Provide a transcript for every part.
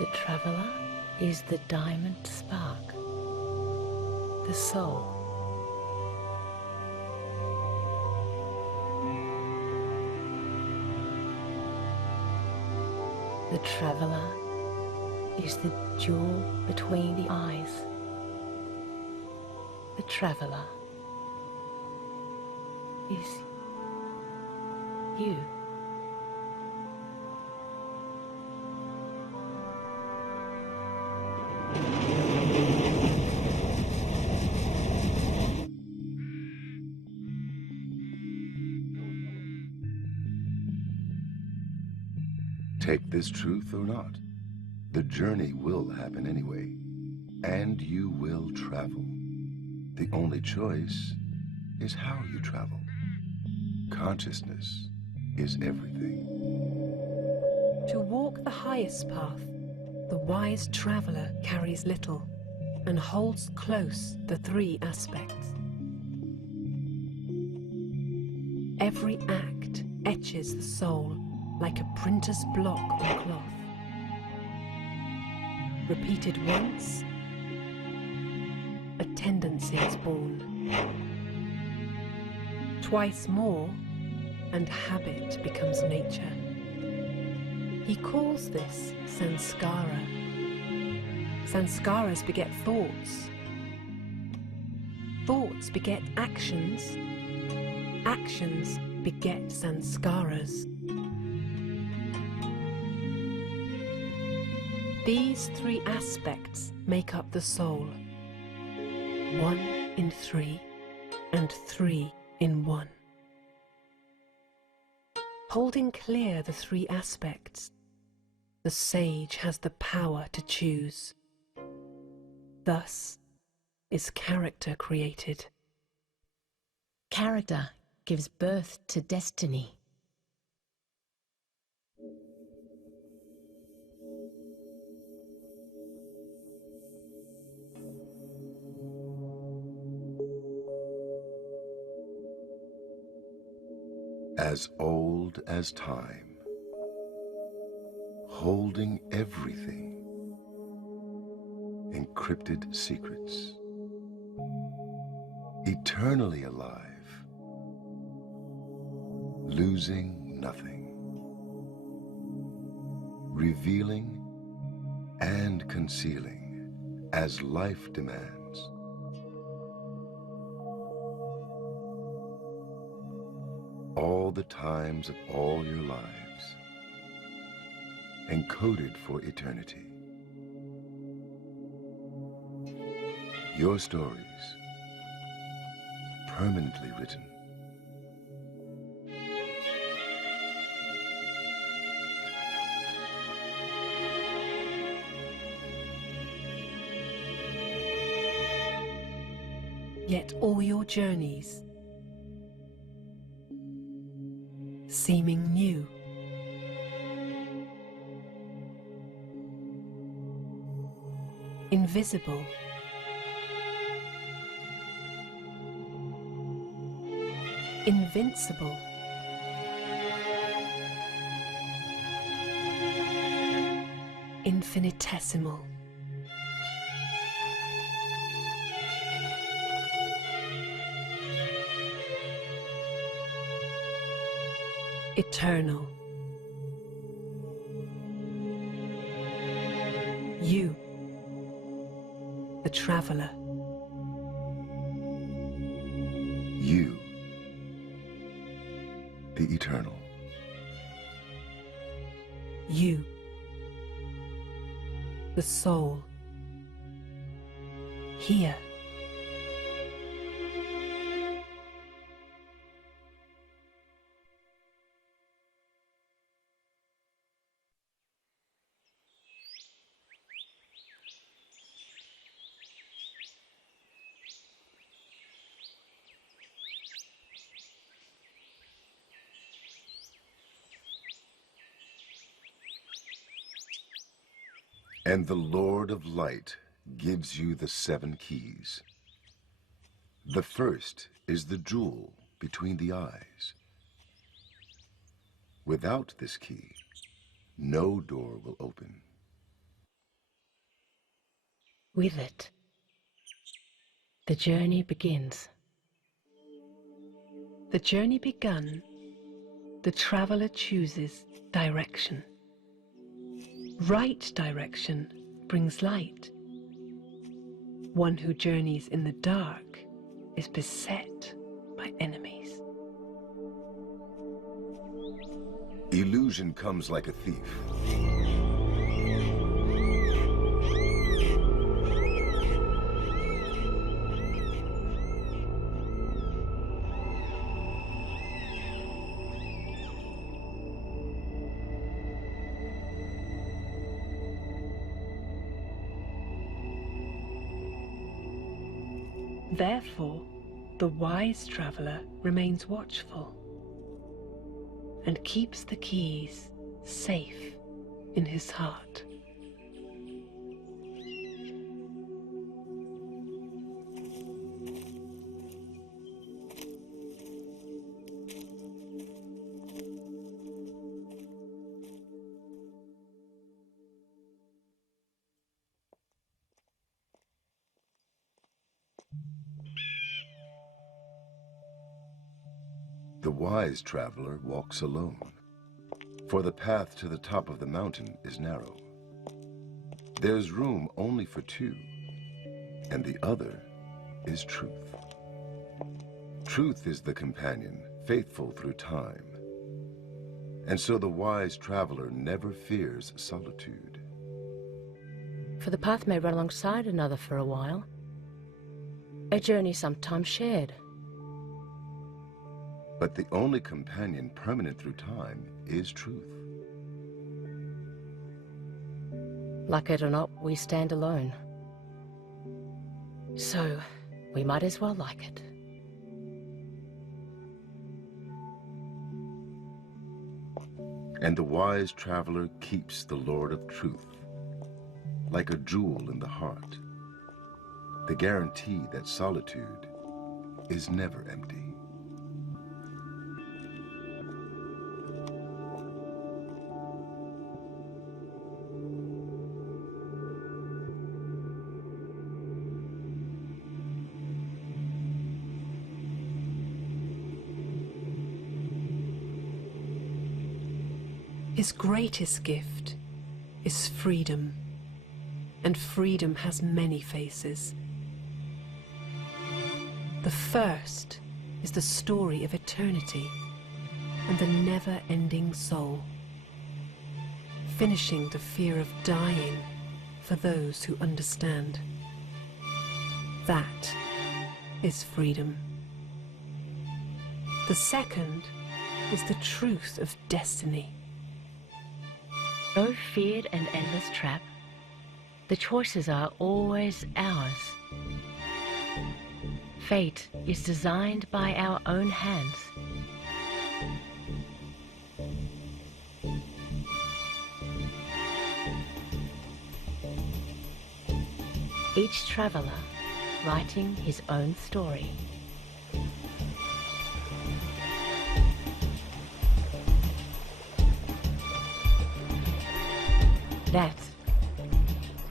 The traveler is the diamond spark, the soul. The traveler is the jewel between the eyes. The traveler is you. Take this truth or not, the journey will happen anyway, and you will travel. The only choice is how you travel. Consciousness is everything. To walk the highest path, the wise traveler carries little and holds close the three aspects. Every act etches the soul like a printer's block on cloth. Repeated once, a tendency is born. Twice more, and habit becomes nature. He calls this sanskara. Sanskaras beget thoughts. Thoughts beget actions. Actions beget sanskaras. These three aspects make up the soul. 1 in 3 and 3 in 1. Holding clear the three aspects, the sage has the power to choose. Thus is character created. Character gives birth to destiny. As old as time, holding everything, encrypted secrets, eternally alive, losing nothing, revealing and concealing as life demands. All the times of all your lives, encoded for eternity. Your stories, permanently written. Yet all your journeys, seeming new, invisible, invincible, infinitesimal. Eternal. You, the traveler. You, the eternal. You, the soul. Here. And the Lord of Light gives you the 7 keys. The first is the jewel between the eyes. Without this key, no door will open. With it, the journey begins. The journey begun, the traveler chooses direction. Right direction brings light. One who journeys in the dark is beset by enemies. Illusion comes like a thief. Therefore, the wise traveler remains watchful and keeps the keys safe in his heart. The wise traveler walks alone, for the path to the top of the mountain is narrow. There's room only for two, and the other is truth. Truth is the companion, faithful through time. And so the wise traveler never fears solitude. For the path may run alongside another for a while. A journey sometimes shared. But the only companion permanent through time is truth. Like it or not, we stand alone. So, we might as well like it. And the wise traveler keeps the Lord of Truth, like a jewel in the heart, the guarantee that solitude is never empty. His greatest gift is freedom, and freedom has many faces. The first is the story of eternity and the never-ending soul, finishing the fear of dying for those who understand. That is freedom. The second is the truth of destiny. No feared and endless trap. The choices are always ours. Fate is designed by our own hands. Each traveler writing his own story. That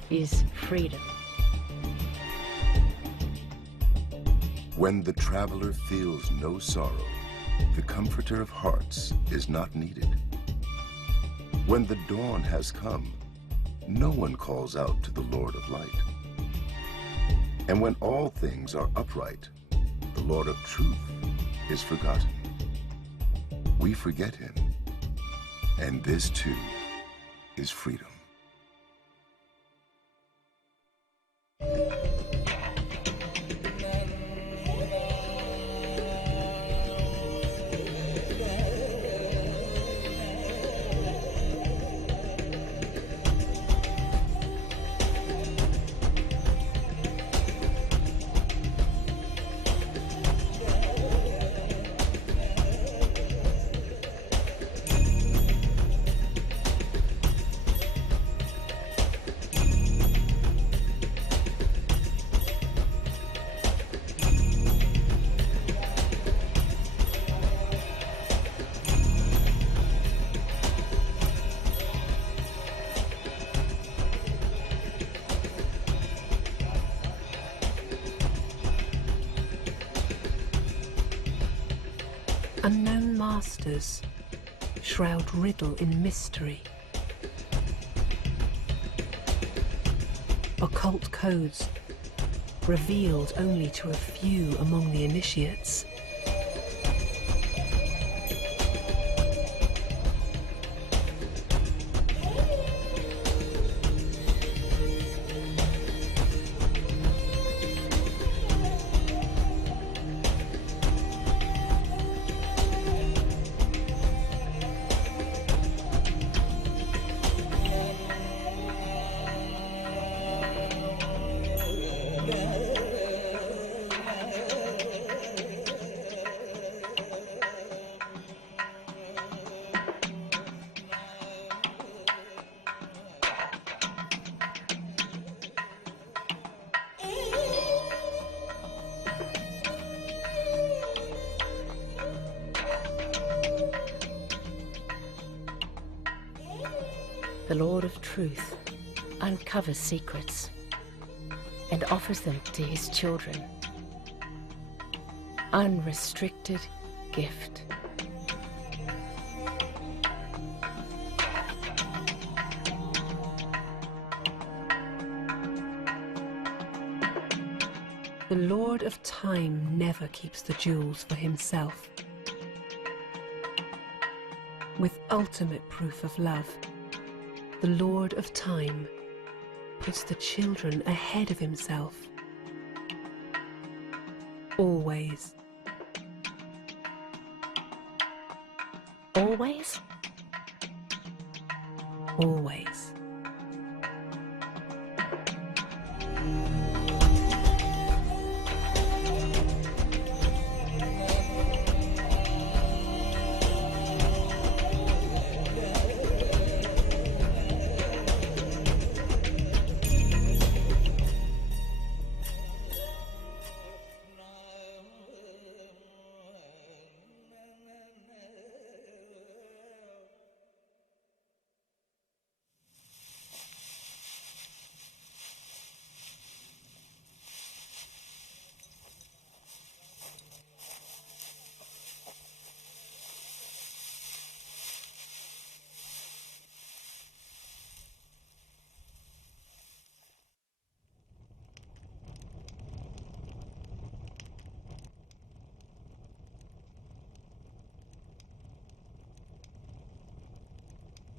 is freedom. When the traveler feels no sorrow, the comforter of hearts is not needed. When the dawn has come, no one calls out to the Lord of Light. And when all things are upright, the Lord of Truth is forgotten. We forget him, and this too is freedom. Unknown masters shroud riddle in mystery. Occult codes revealed only to a few among the initiates. The Lord of Truth uncovers secrets and offers them to his children. Unrestricted gift. The Lord of Time never keeps the jewels for himself. With ultimate proof of love, the Lord of Time puts the children ahead of himself. Always. Always? Always.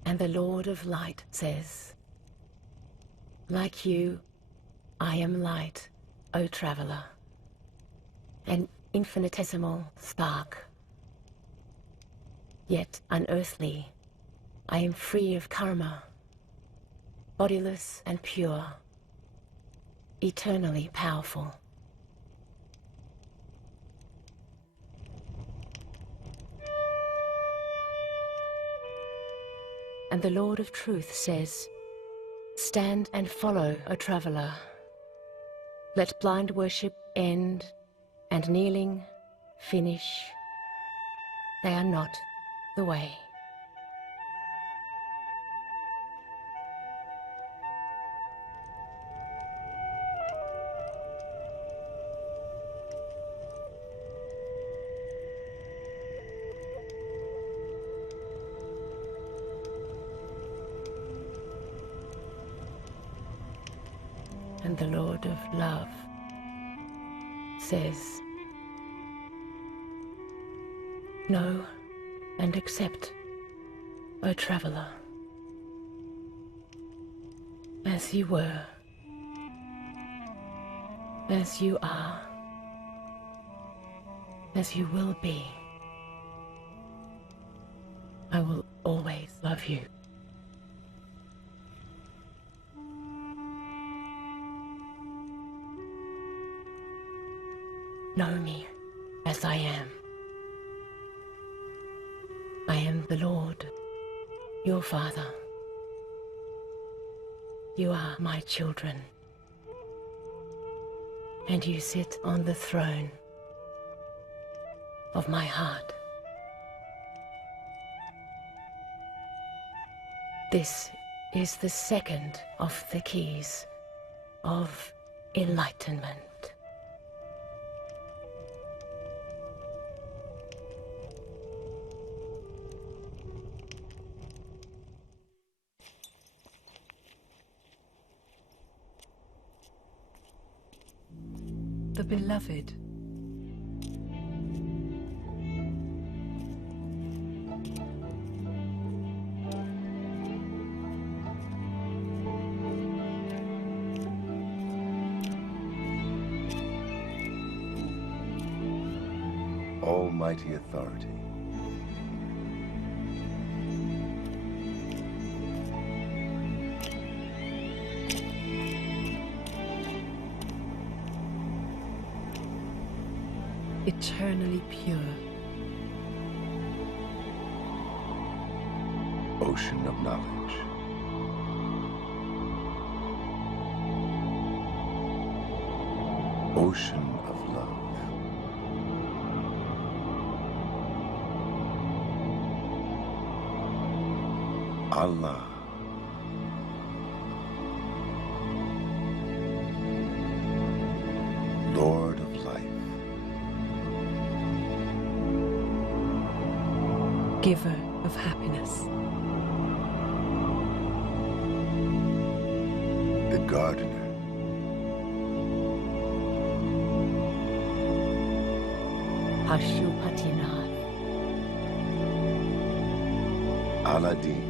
And the Lord of Light says, like you, I am light, O traveler, an infinitesimal spark. Yet unearthly, I am free of karma, bodiless and pure, eternally powerful. And the Lord of Truth says, stand and follow, O traveler. Let blind worship end and kneeling finish. They are not the way. And the Lord of Love says, know and accept, O traveler, as you were, as you are, as you will be. I will always love you. Know me as I am. I am the Lord, your Father. You are my children, and you sit on the throne of my heart. This is the second of the keys of enlightenment. the beloved. Almighty authority. Eternally pure. Ocean of knowledge. Ocean of love. Allah. Lord of life. Giver of happiness. The gardener. Pashupatinath. Aladdin.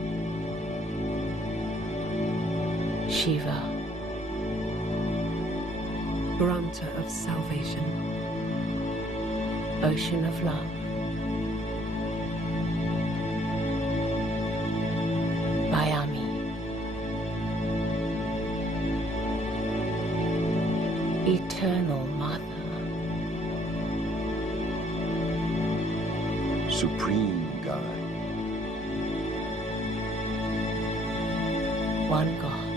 Shiva. Granter of salvation. Ocean of love. Bayami. Eternal Mother. Supreme Guide. One God.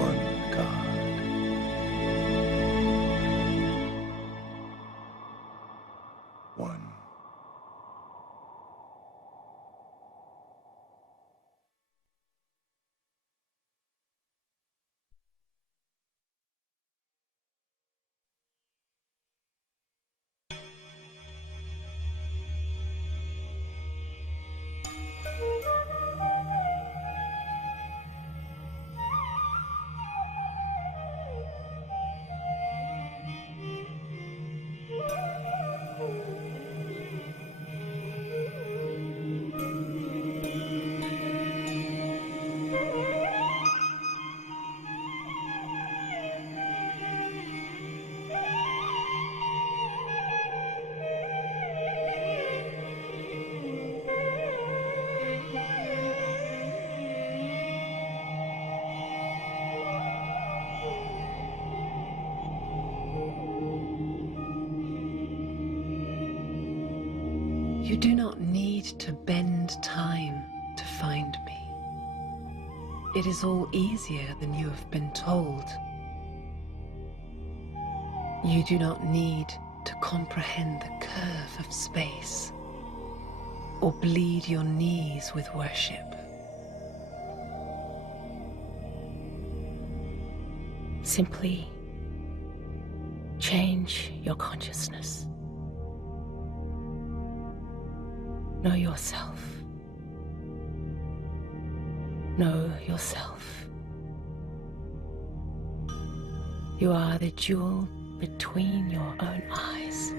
One God. One. You do not need to bend time to find me. It is all easier than you have been told. You do not need to comprehend the curve of space or bleed your knees with worship. Simply change your consciousness. Know yourself. Know yourself. You are the jewel between your own eyes.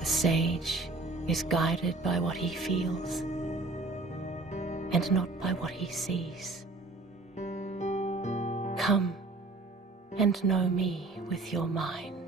The sage is guided by what he feels and not by what he sees. Come and know me with your mind.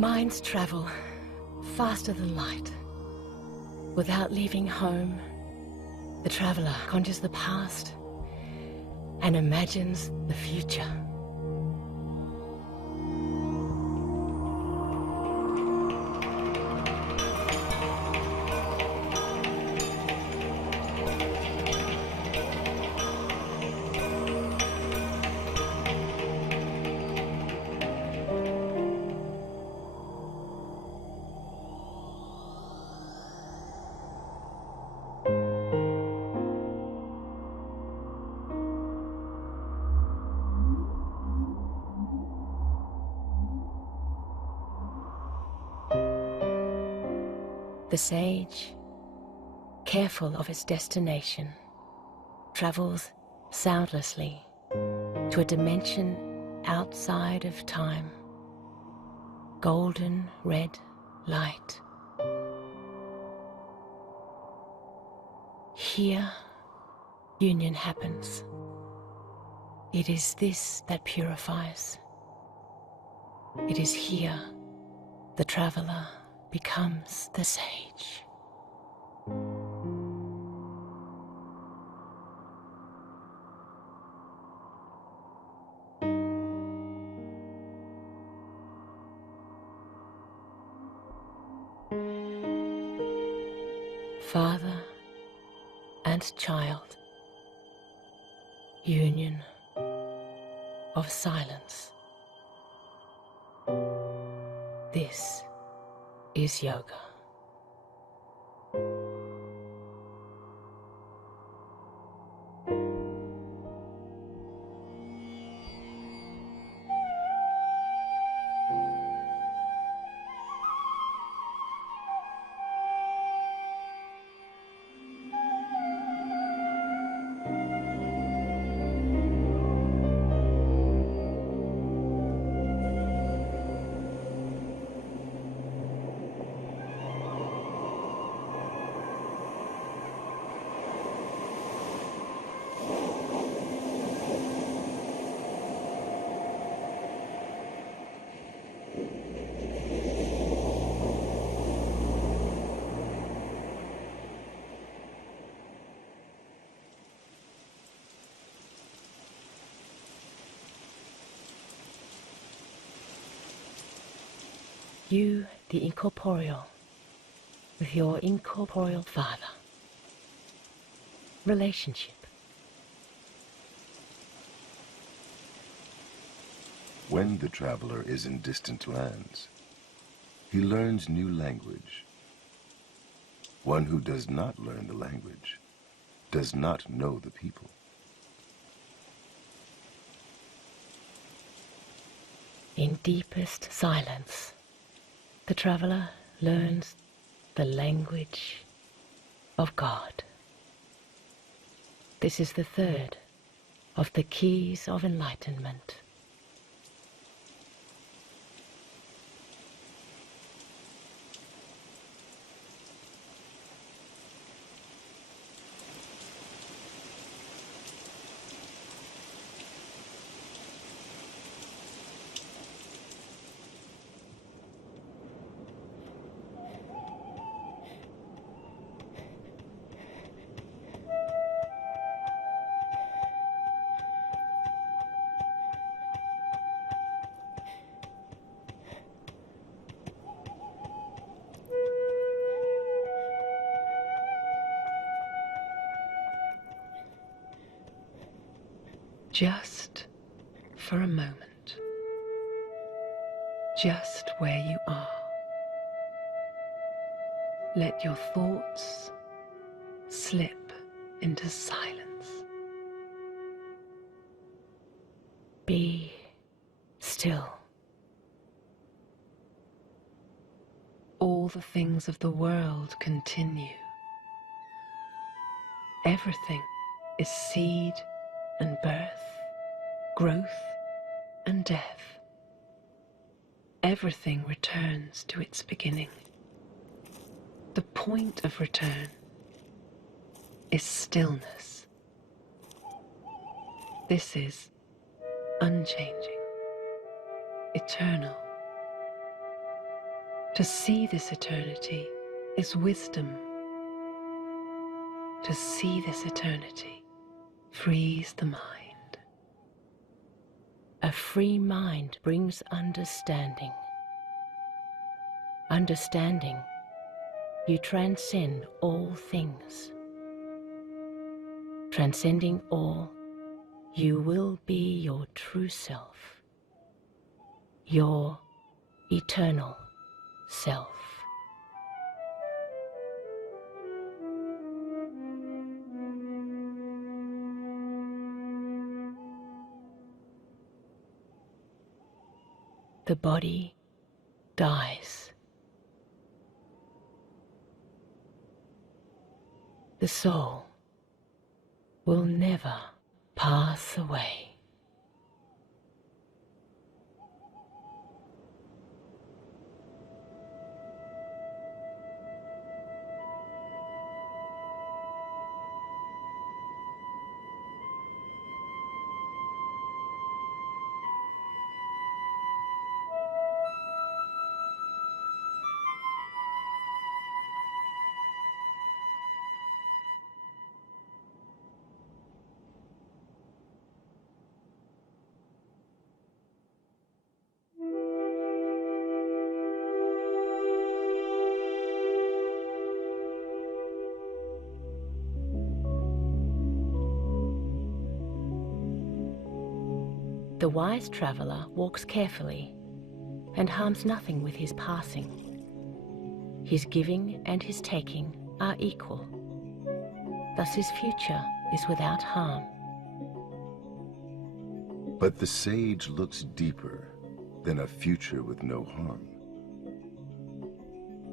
Minds travel faster than light. Without leaving home, the traveler conjures the past and imagines the future. The sage, careful of its destination, travels soundlessly to a dimension outside of time. Golden red light. Here, union happens. It is this that purifies. It is here the traveler becomes the sage. Father and child, union of silence. This is yoga. You, the incorporeal, with your incorporeal father. Relationship. When the traveler is in distant lands, he learns new language. One who does not learn the language does not know the people. In deepest silence, the traveler learns the language of God. This is the third of the keys of enlightenment. Just for a moment, just where you are, let your thoughts slip into silence. Be still. All the things of the world continue. Everything is seed and birth, growth and death. Everything returns to its beginning. The point of return is stillness. This is unchanging, eternal, To see this eternity is wisdom. To see this eternity frees the mind. A free mind brings understanding. Understanding, you transcend all things. Transcending all, you will be your true self, your eternal self. The body dies. The soul will never pass away. The wise traveler walks carefully and harms nothing with his passing. His giving and his taking are equal. Thus his future is without harm. But the sage looks deeper than a future with no harm.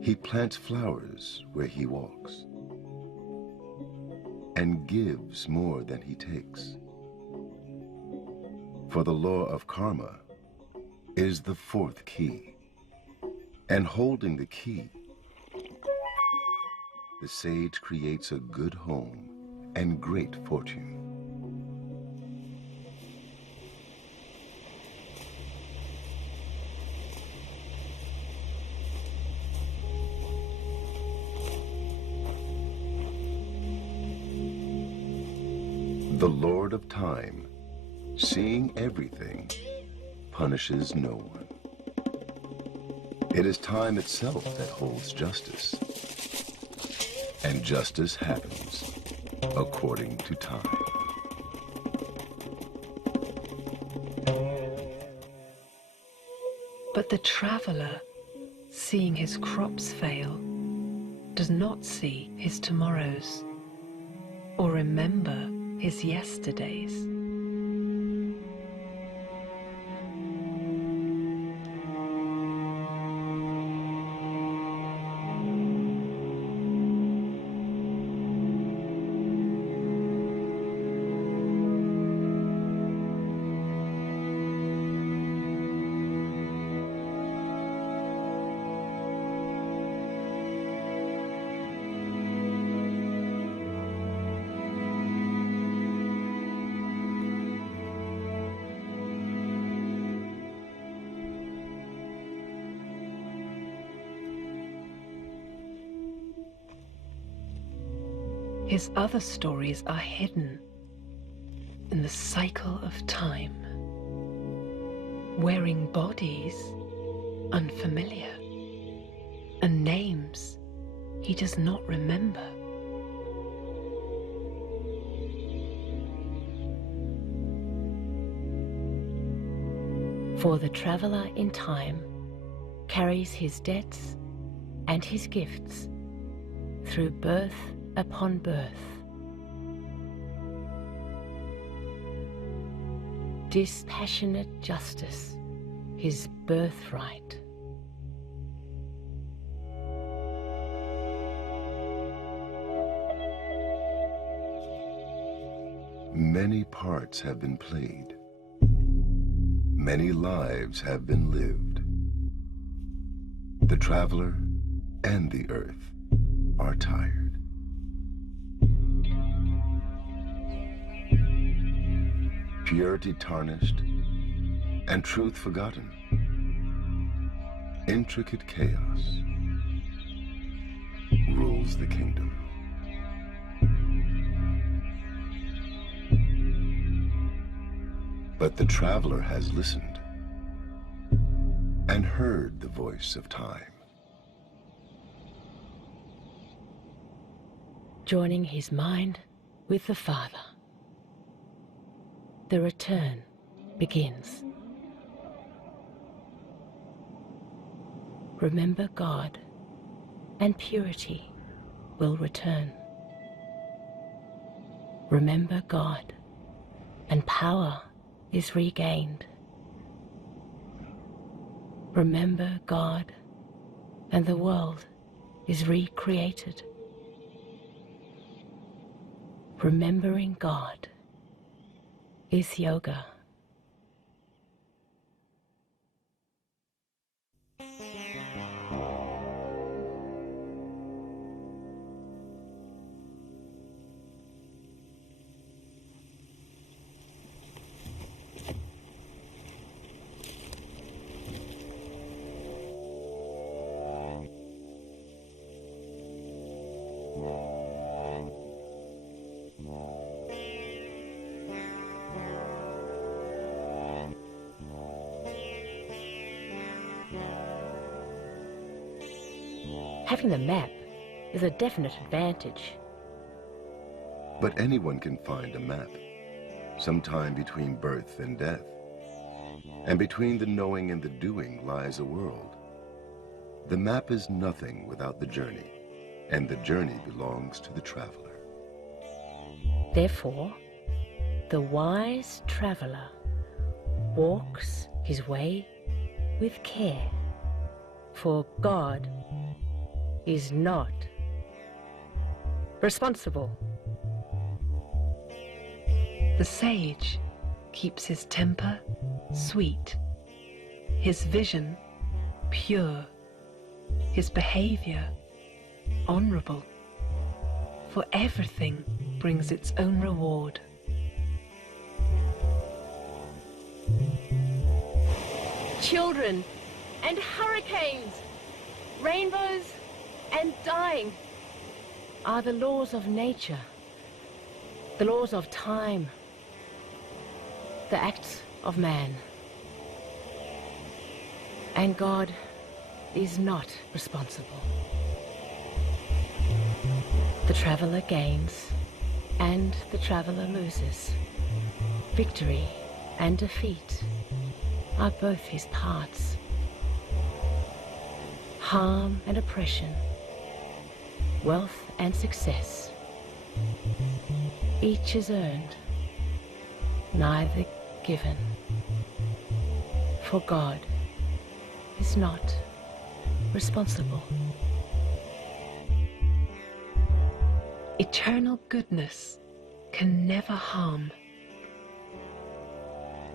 He plants flowers where he walks and gives more than he takes. For the law of karma is the fourth key, and holding the key, the sage creates a good home and great fortune. The Lord of Time, seeing everything, punishes no one. It is time itself that holds justice, and justice happens according to time. But the traveler, seeing his crops fail, does not see his tomorrows or remember his yesterdays. His other stories are hidden in the cycle of time, wearing bodies unfamiliar and names he does not remember. For the traveler in time carries his debts and his gifts through birth upon birth. Dispassionate justice, his birthright. Many parts have been played. Many lives have been lived. The traveler and the earth are tired. Purity tarnished and truth forgotten. Intricate chaos rules the kingdom. But the traveler has listened and heard the voice of time. Joining his mind with the Father, the return begins. Remember God, and purity will return. Remember God, and power is regained. Remember God, and the world is recreated. Remembering God is yoga. Having the map is a definite advantage. But anyone can find a map, sometime between birth and death. And between the knowing and the doing lies a world. The map is nothing without the journey, and the journey belongs to the traveler. Therefore, the wise traveler walks his way with care, for God is not responsible. The sage keeps his temper sweet, his vision pure, his behavior honorable, for everything brings its own reward. Children and hurricanes, rainbows and dying are the laws of nature, the laws of time, the acts of man. And God is not responsible. The traveler gains and the traveler loses. Victory and defeat are both his parts. Harm and oppression, wealth and success, each is earned, neither given. For God is not responsible. Eternal goodness can never harm.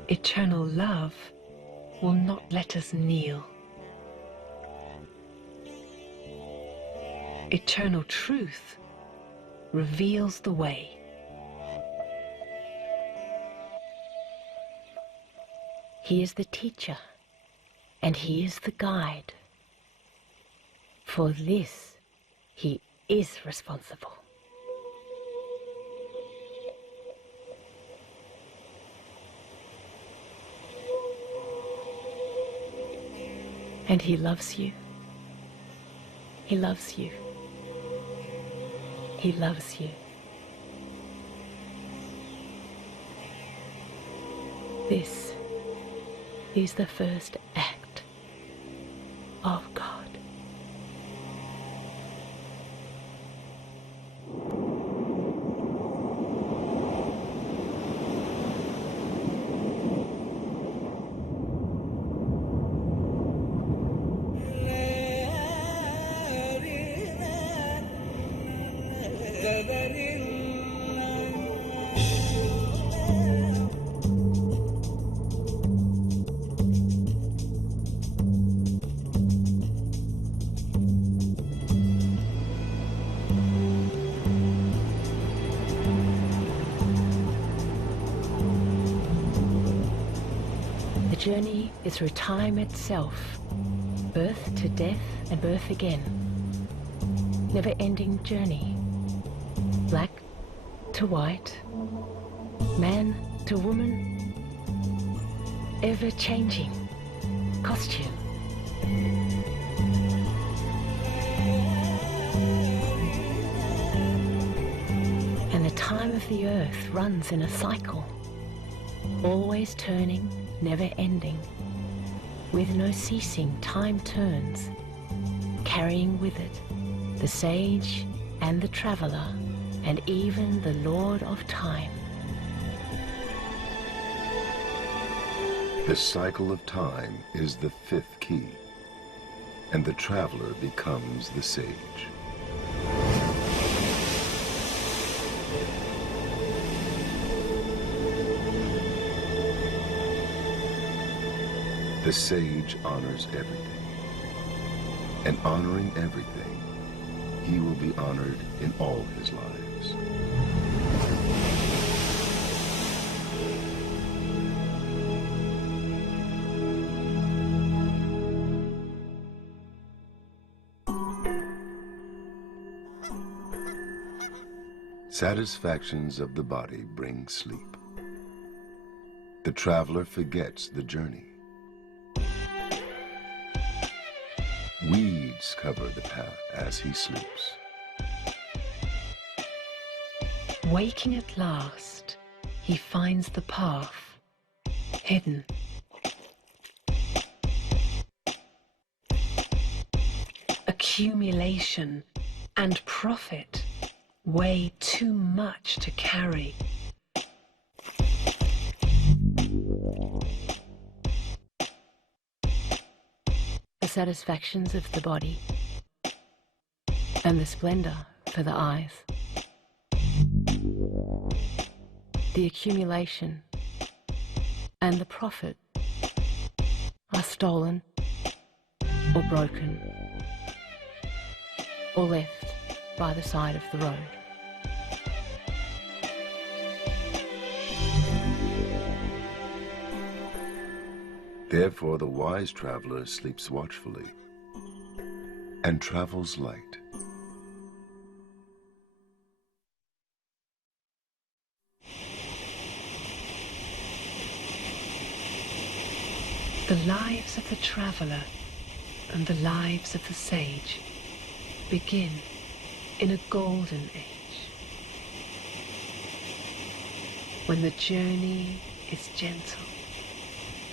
Eternal love will not let us kneel. Eternal truth reveals the way. He is the teacher, and he is the guide. For this, he is responsible. And he loves you. He loves you. He loves you. This is the first act of God. The journey is through time itself, Birth to death and birth again. Never-ending journey. Black to white. Man to woman. Ever-changing costume. And the time of the earth runs in a cycle, always turning, never ending. With no ceasing, time turns, carrying with it the sage and the traveler, and even the Lord of Time. The cycle of time is the fifth key, and the traveler becomes the sage. The sage honors everything, and honoring everything, he will be honored in all his lives. Satisfactions of the body bring sleep. The traveler forgets the journey. Weeds cover the path as he sleeps. Waking at last, he finds the path hidden. Accumulation and profit weigh too much to carry. The satisfactions of the body and the splendor for the eyes. The accumulation and the profit are stolen or broken or left by the side of the road. Therefore, the wise traveler sleeps watchfully and travels light. The lives of the traveler and the lives of the sage begin in a golden age, when the journey is gentle,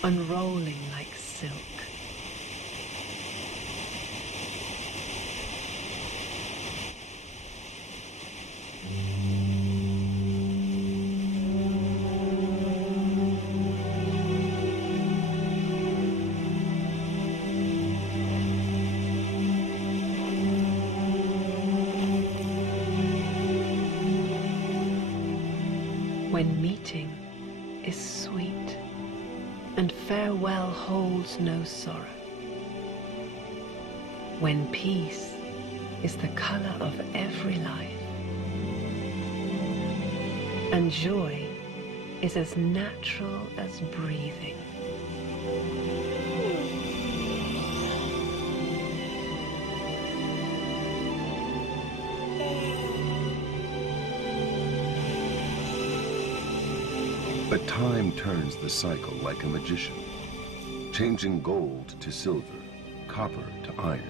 unrolling like silk. When meeting is sweet and farewell holds no sorrow. When peace is the color of every life, and joy is as natural as breathing. But time turns the cycle like a magician, changing gold to silver, copper to iron.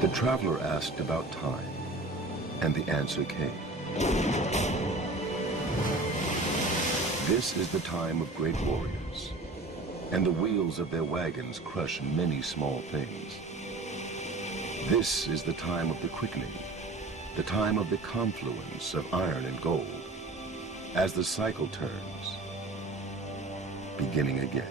The traveler asked about time, and the answer came. This is the time of great warriors, and the wheels of their wagons crush many small things. This is the time of the quickening, the time of the confluence of iron and gold, as the cycle turns, beginning again.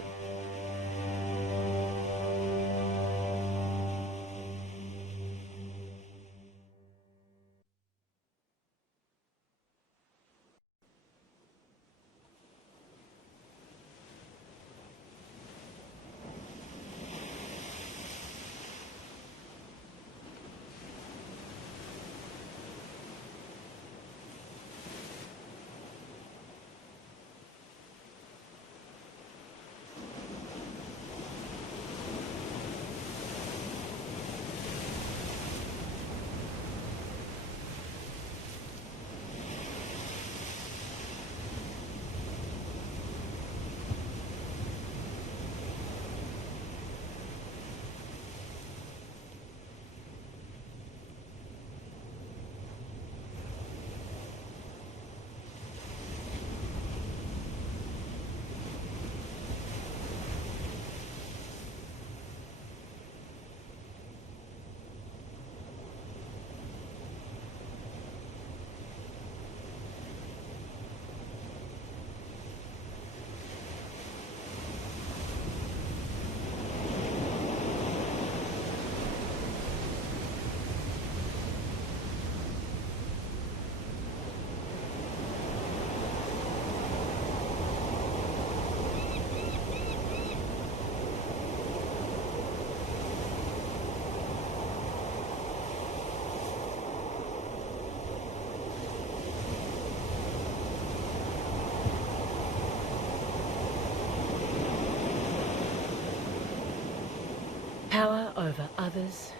over others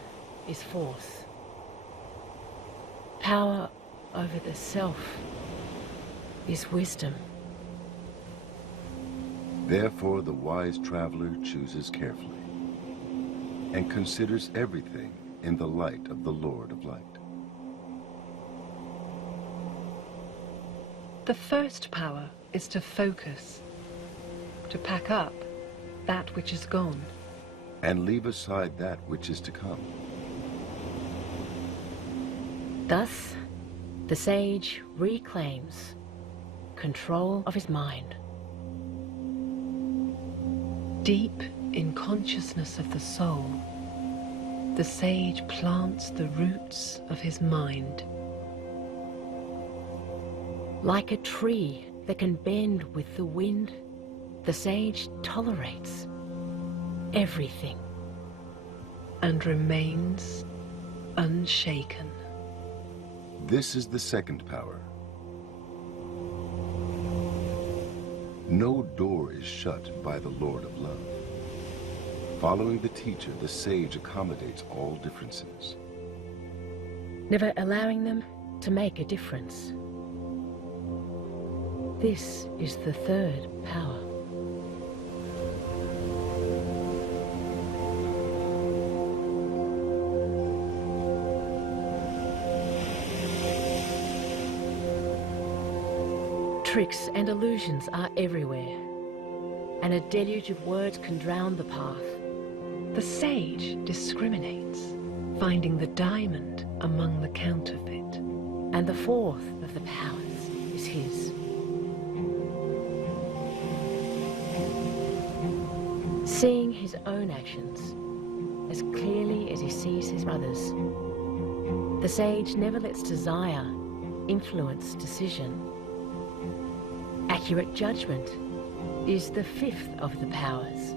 is fourth. Power over the self is wisdom. Therefore, the wise traveler chooses carefully and considers everything in the light of the Lord of Light. The first power is to focus, to pack up that which is gone, And leave aside that which is to come. Thus, the sage reclaims control of his mind. Deep in consciousness of the soul, the sage plants the roots of his mind. Like a tree that can bend with the wind, the sage tolerates everything And remains unshaken. This is the second power. No door is shut by the Lord of Love. Following the teacher, the sage accommodates all differences. never allowing them to make a difference. This is the third power. Tricks and illusions are everywhere, and a deluge of words can drown the path. The sage discriminates, finding the diamond among the counterfeit. And the fourth of the powers is his. Seeing his own actions as clearly as he sees his brothers, the sage never lets desire influence decision. Accurate judgment is the fifth of the powers.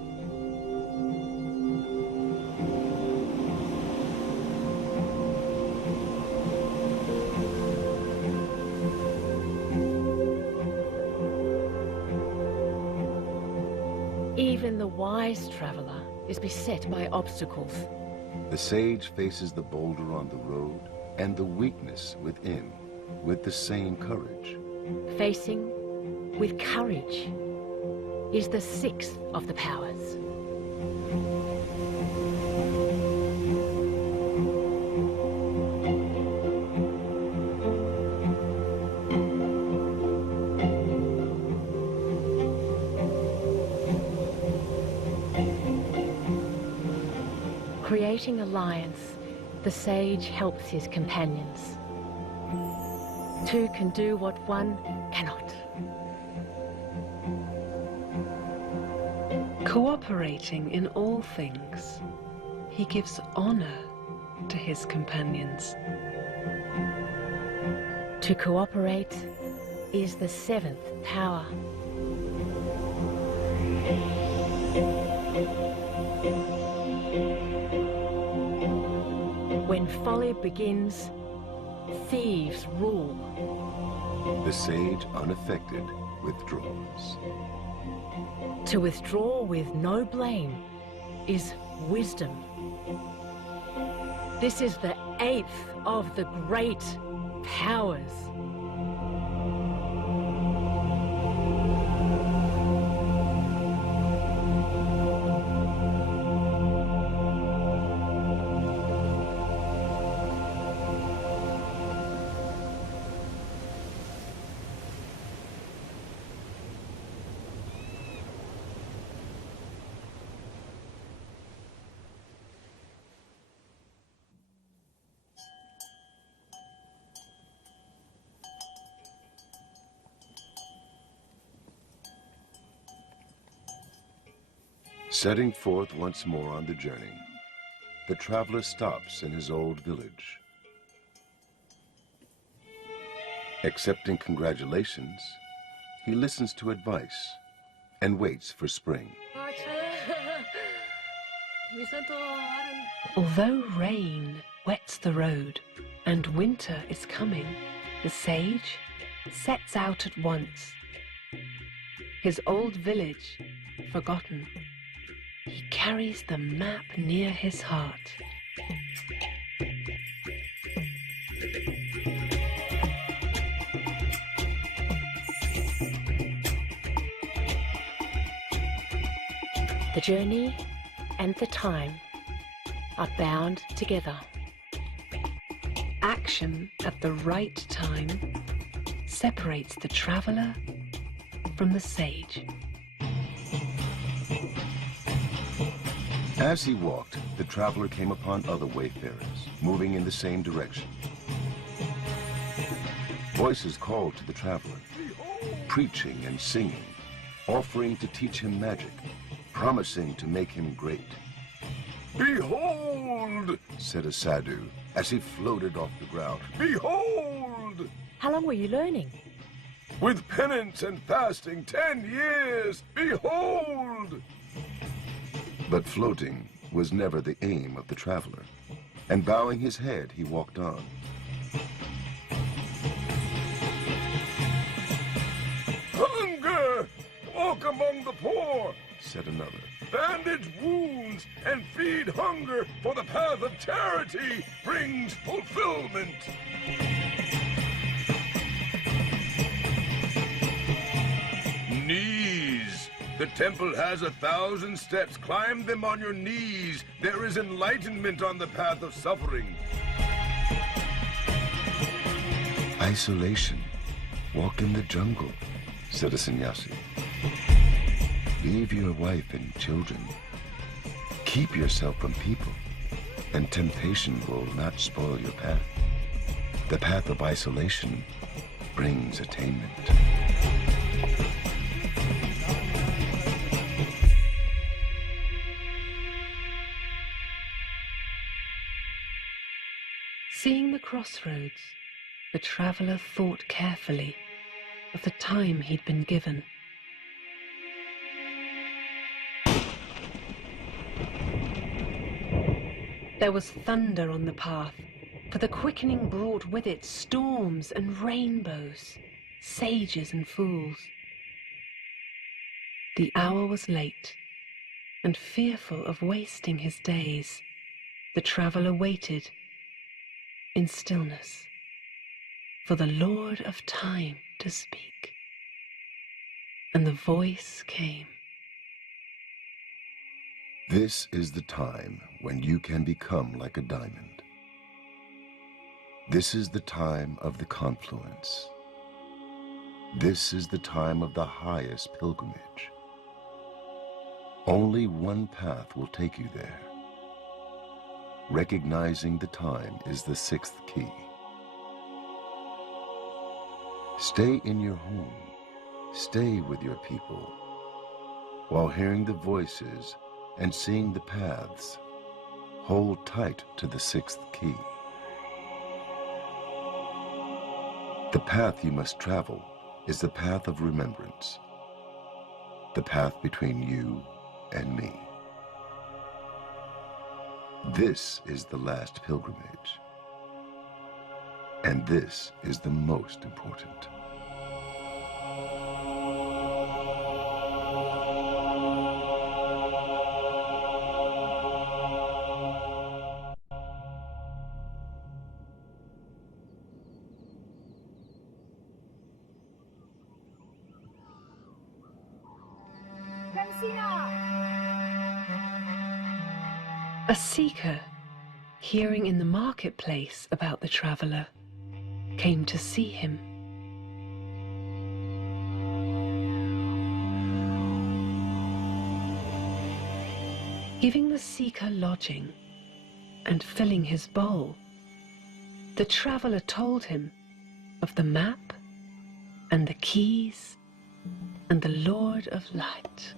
Even the wise traveler is beset by obstacles. The sage faces the boulder on the road and the weakness within with the same courage. Facing with courage is the sixth of the powers. Creating alliance, the sage helps his companions. Two can do what one cannot. Cooperating in all things, he gives honor to his companions. To cooperate is the seventh power. When folly begins, thieves rule. The sage, unaffected, withdraws. To withdraw with no blame is wisdom. This is the eighth of the great powers. Setting forth once more on the journey, the traveler stops in his old village. Accepting congratulations, he listens to advice and waits for spring. Although rain wets the road and winter is coming, the sage sets out at once. His old village forgotten, he carries the map near his heart. The journey and the time are bound together. Action at the right time separates the traveler from the sage. As he walked, the traveler came upon other wayfarers, moving in the same direction. Voices called to the traveler, preaching and singing, offering to teach him magic, promising to make him great. "Behold," said a sadhu as he floated off the ground. "Behold!" How long were you learning? "With penance and fasting 10 years, behold!" But floating was never the aim of the traveler, and bowing his head, he walked on. "Hunger! Walk among the poor," said another. "Bandage wounds and feed hunger, for the path of charity brings fulfillment." "Knees. The temple has 1,000 steps. Climb them on your knees. There is enlightenment on the path of suffering." "Isolation. Walk in the jungle," said a sannyasi. "Leave your wife and children. Keep yourself from people, and temptation will not spoil your path. The path of isolation brings attainment." Seeing the crossroads, the traveler thought carefully of the time he'd been given. There was thunder on the path, for the quickening brought with it storms and rainbows, sages and fools. The hour was late, and fearful of wasting his days, the traveler waited in stillness for the Lord of Time to speak. And the voice came. "This is the time when you can become like a diamond. This is the time of the confluence. This is the time of the highest pilgrimage. Only one path will take you there. Recognizing the time is the 6th key. Stay in your home. Stay with your people. While hearing the voices and seeing the paths, hold tight to the 6th key. The path you must travel is the path of remembrance, the path between you and me. This is the last pilgrimage, and this is the most important." A seeker, hearing in the marketplace about the traveler, came to see him. Giving the seeker lodging and filling his bowl, the traveler told him of the map and the keys and the Lord of Light.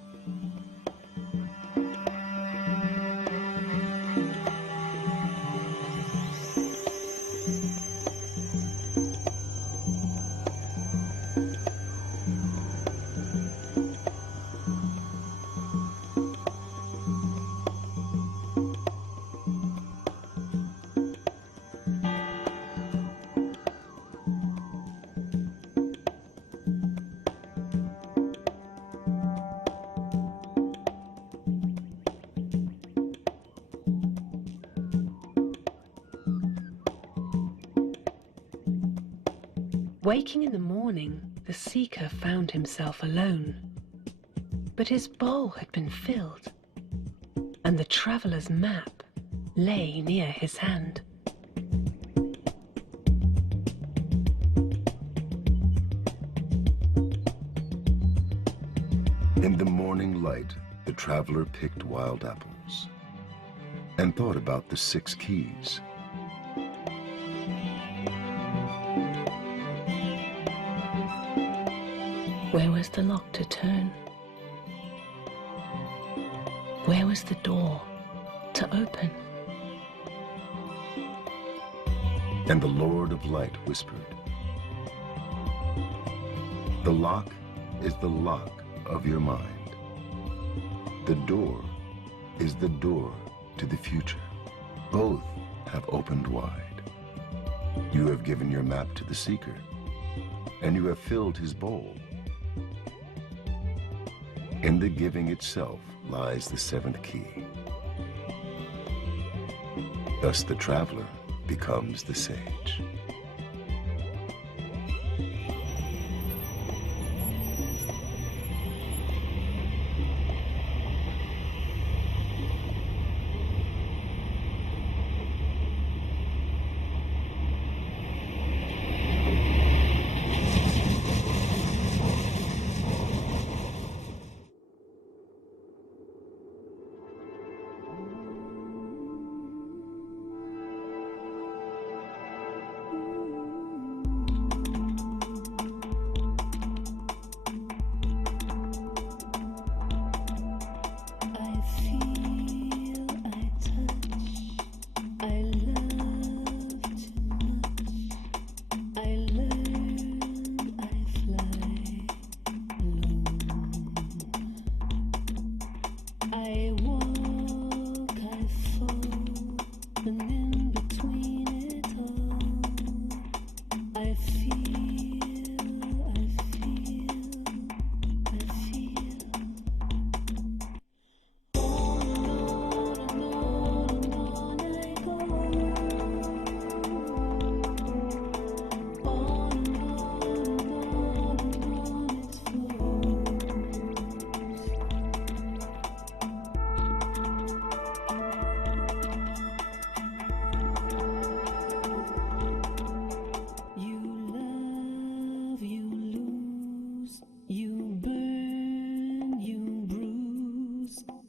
Waking in the morning, the seeker found himself alone. But his bowl had been filled, and the traveller's map lay near his hand. In the morning light, the traveler picked wild apples and thought about the 6 keys. Where was the lock to turn? Where was the door to open? And the Lord of Light whispered, "The lock is the lock of your mind. The door is the door to the future. Both have opened wide. You have given your map to the seeker, and you have filled his bowl. In the giving itself lies the 7th key. Thus the traveler becomes the sage."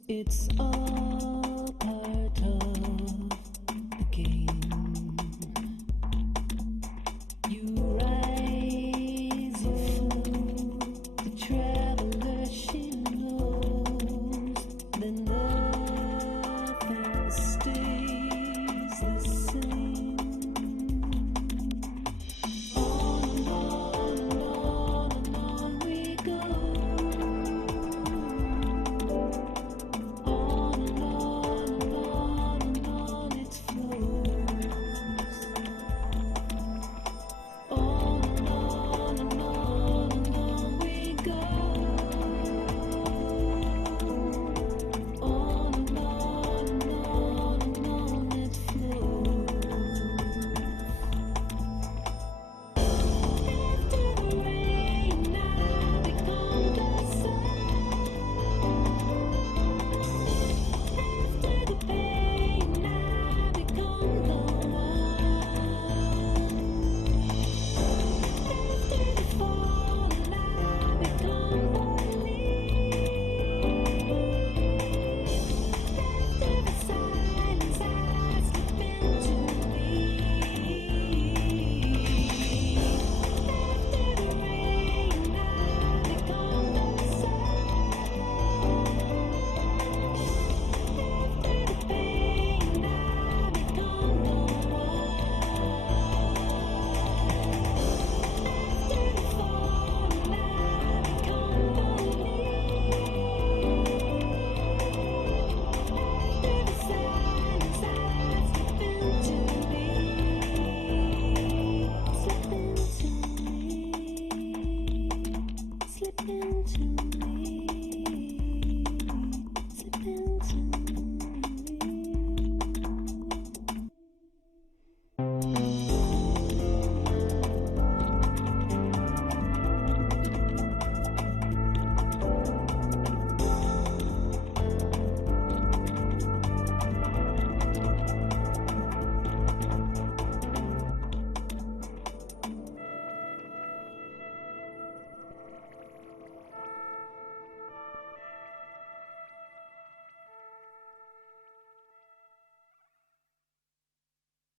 It's all